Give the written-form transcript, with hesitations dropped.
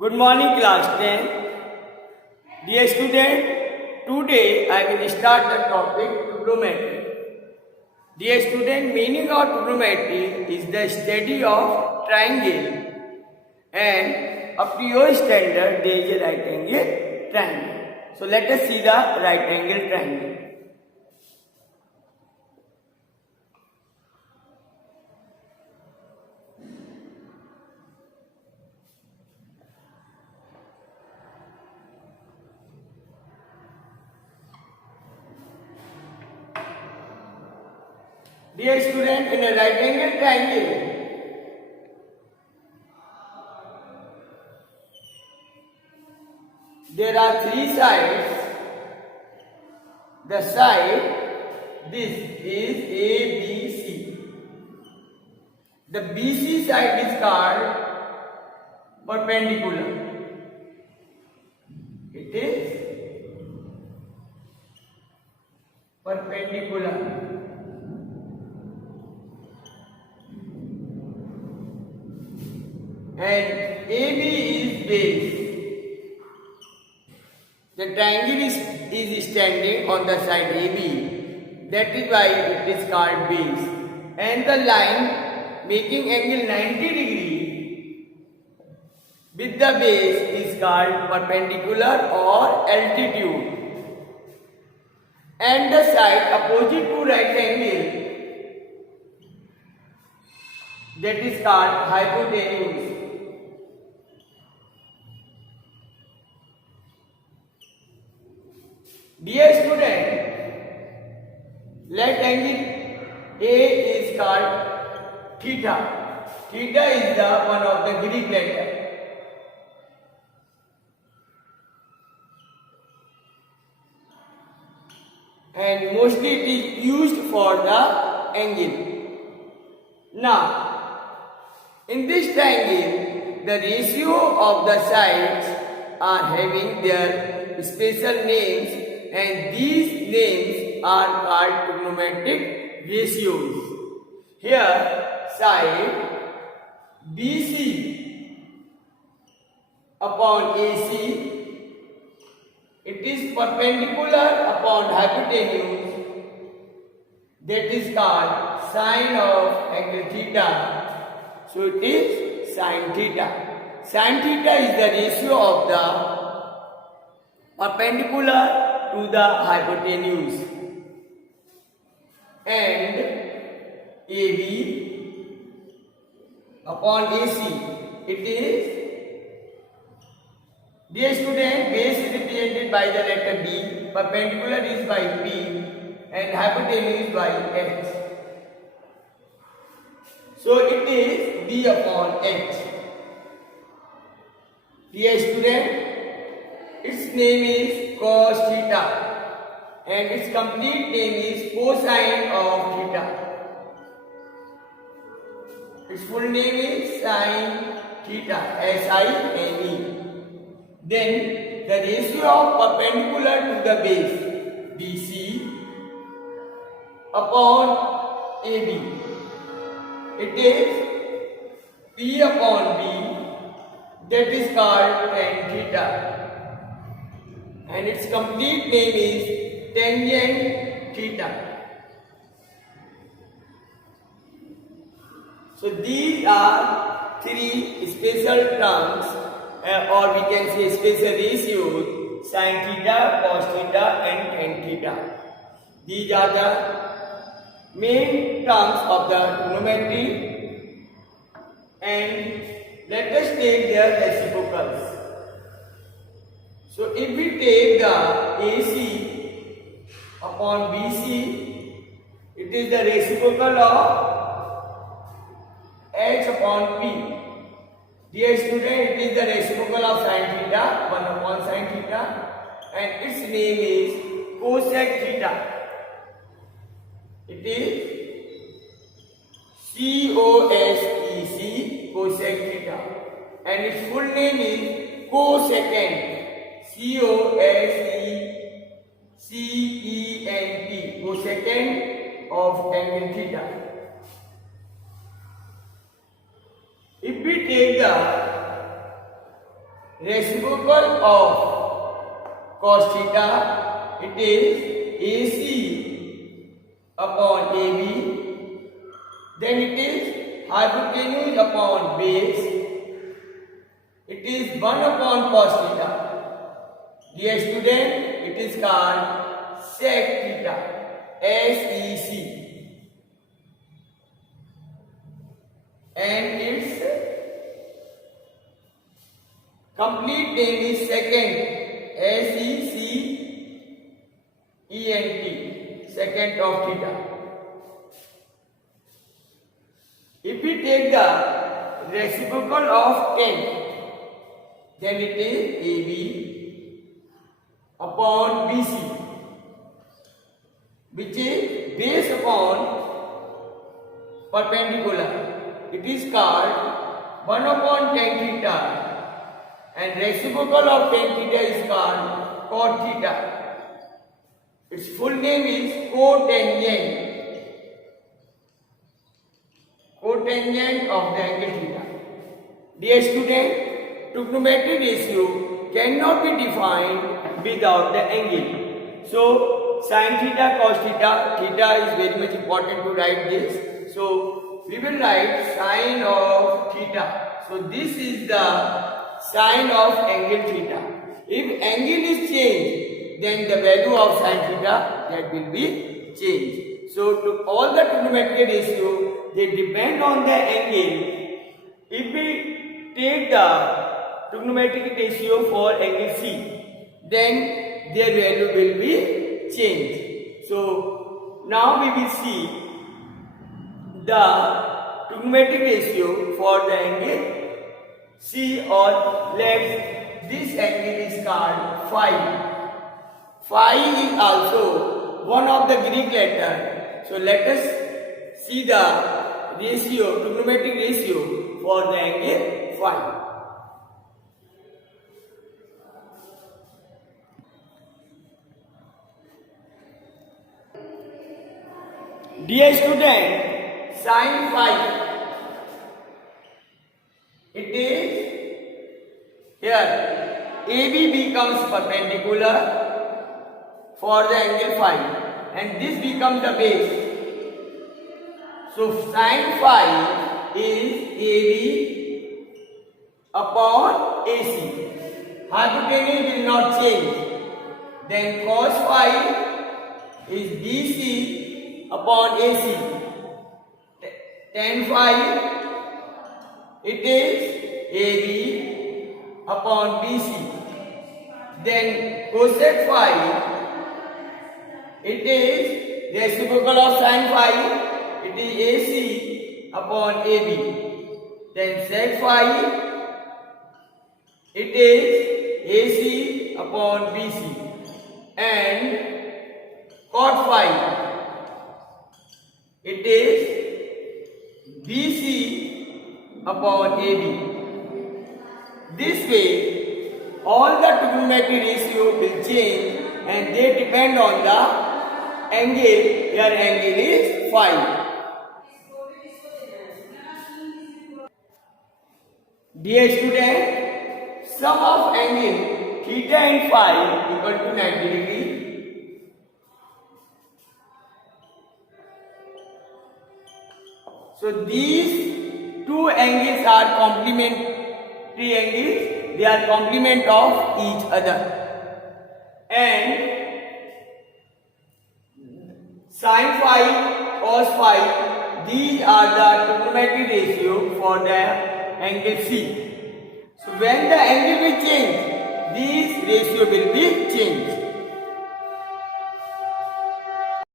Good morning, class 10. Dear student, today I will start the topic trigonometry. Dear student, meaning of trigonometry is the study of triangle, and up to your standard there is a right angle triangle. So let us see the right angle triangle. Dear student, in a right angle triangle, there are three sides. The side, this is ABC. The BC side is called perpendicular. It is perpendicular. And AB is base. The triangle is standing on the side AB. That is why it is called base. And the line making angle 90 degree with the base is called perpendicular or altitude. And the side opposite to right angle, that is called hypotenuse. Dear student, let angle A is called theta. Theta is the one of the Greek letter. And mostly it is used for the angle. Now, in this triangle, the ratio of the sides are having their special names, and these names are called trigonometric ratios. Here, side BC upon AC, it is perpendicular upon hypotenuse, that is called sine of angle theta. So it is sine theta. Sine theta is the ratio of the perpendicular to the hypotenuse. And AB upon AC, it is, dear student, base is represented by the letter B, perpendicular is by P, and hypotenuse by H. So it is B upon H. Dear student, its name is cos theta and its complete name is cosine of theta. Its full name is sine theta, S-I-N-E. Then the ratio of perpendicular to the base, BC, upon AB, it is P upon B, that is called tan theta. And its complete name is tangent theta. So these are three special terms, or we can say special ratios: sin theta, cos theta, and tan theta. These are the main terms of the trigonometry, and let us take their reciprocals. So if we take the AC upon BC, it is the reciprocal of H upon P. Dear student, it is the reciprocal of sin theta, 1 upon sin theta, and its name is cosec theta. It is COSEC, cosec theta, and its full name is cosecant. COSECENT, cosecant of angle theta. If we take the reciprocal of cos theta, it is AC upon AB, then it is hypotenuse upon base, it is 1 upon cos theta. Dear student, it is called sec theta, SEC, and its complete name is secant, SECENT, secant of theta. If we take the reciprocal of tan, then it is AB upon BC, which is base upon perpendicular. It is called 1 upon tan theta, and reciprocal of tan theta is called cot theta. Its full name is cotangent, cotangent of the angle theta. Dear student, trigonometric ratio cannot be defined without the angle. So sin theta, cos theta, theta is very much important to write this. So we will write sin of theta. So this is the sin of angle theta. If angle is changed, then the value of sin theta, that will be changed. So to all the trigonometric ratio, they depend on the angle. If we take the trigonometric ratio for angle C, then their value will be changed. So now we will see the trigonometric ratio for the angle C, or let this angle is called phi. Phi is also one of the Greek letter. So let us see the ratio, trigonometric ratio for the angle phi. Dear student, sin phi, it is here AB becomes perpendicular for the angle phi, and this becomes the base. So sin phi is AB upon AC. Hypotenuse will not change. Then cos phi is BC upon AC. Tan phi, it is AB upon BC. Then cosec phi, it is reciprocal of sin phi, it is AC upon AB. Then sec phi, it is AC upon BC. And cot phi, it is BC upon AB. This way, all the trigonometric ratio will change, and they depend on the angle. Your angle is phi. Dear student, sum of angle theta and phi equal to 90 degree. So these two angles are complementary angles. They are complement of each other. And sin phi, cos phi, these are the trigonometric ratio for the angle C. So when the angle will change, these ratio will be changed.